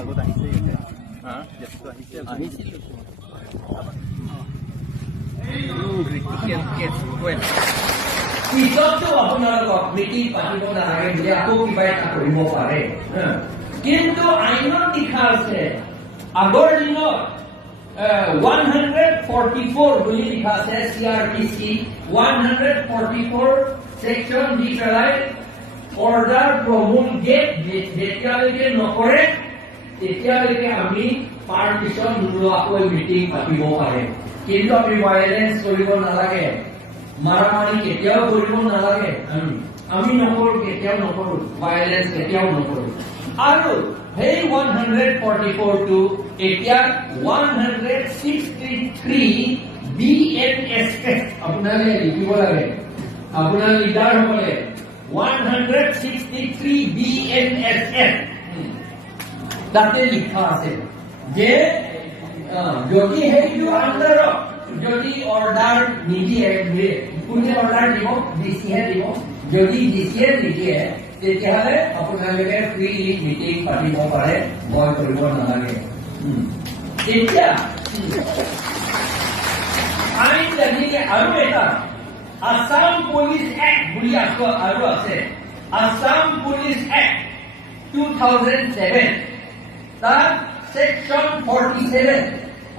আগত আহিছে আহিছিল পিছতো আপোনালোকক মিটিং পাতিব নালাগে বুলি আকৌ কিবা এটা কৰিব পাৰে কিন্তু আইনত লিখা আছে আগৰ দিনত 144 বুলি লিখা আছে CRPC 144 সেকশন দি পেলাই অৰ্ডাৰ প্ৰমুলগেট যেতিয়ালৈকে নকৰে তেতিয়ালৈকে আমি পাৰ্টিশন নোলোৱাকৈ মিটিং পাতিব পাৰে কিন্তু আমি ভাইলেন্স কৰিব নালাগে মাৰামাৰি কেতিয়াও কৰিব নালাগে আমি নকৰো কেতিয়াও নকৰো ভাইলেন্স কেতিয়াও নকৰো আৰু সেই 144 টো এতিয়া 163 BNSS আপোনালোকে লিখিব লাগে আপোনাৰ লিডাৰ হ'বলে 163 BNSS তাতে লিখা আছে যে যদি সেইটো আণ্ডাৰত যদি অৰ্ডাৰ নিদিয়ে কোনে অৰ্ডাৰ দিব ডিচিয়ে দিব যদি ডিচিয়ে নিদিয়ে তেতিয়াহ'লে আপোনালোকে ফ্ৰীলি মিটিং পাতিব পাৰে ভয় কৰিব নালাগে এতিয়া আইন জানিলে আৰু এটা আসাম পুলিচ এক্ট বুলি আৰু আছে আসাম পুলিচ এক্ট 2007 তাত সেকশন 47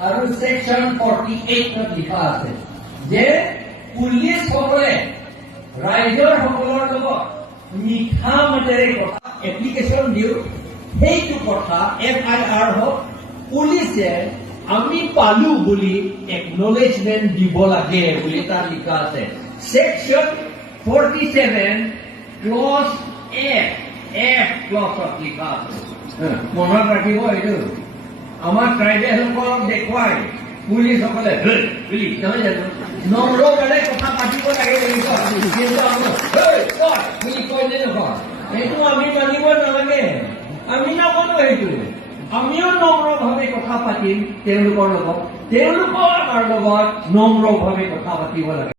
আৰু সেকশন 48 লিখা আছে যে পুলিচ সকলে ৰাইজৰ সকলৰ লগত মিঠা মাতেৰে কথা এপ্লিকেশন দিও সেইটো কথা FIR হওক পুলিচে আমি পালু বুলি একনলেজমেন্ট দিব লাগে বুলি তাত লিখা আছে সেকশন 47 ক্লজ F ক্লজত লিখা আছে মনত ৰাখিব এইটো আমাৰ ট্ৰাইবেল লোকক দেখুৱাই পুলিচ সকলে বুলি নহয় জানো নম্ৰভাৱে কথা পাতিব লাগে বুলি কয় কিন্তু আমি বুলি কয় নে নকয় সেইটো আমি মানিব নালাগে আমি নামানো সেইটো আমিও নম্ৰভাৱে কথা পাতিম তেওঁলোকৰ লগত তেওঁলোকৰ আমাৰ লগত নম্ৰভাৱে কথা পাতিব লাগে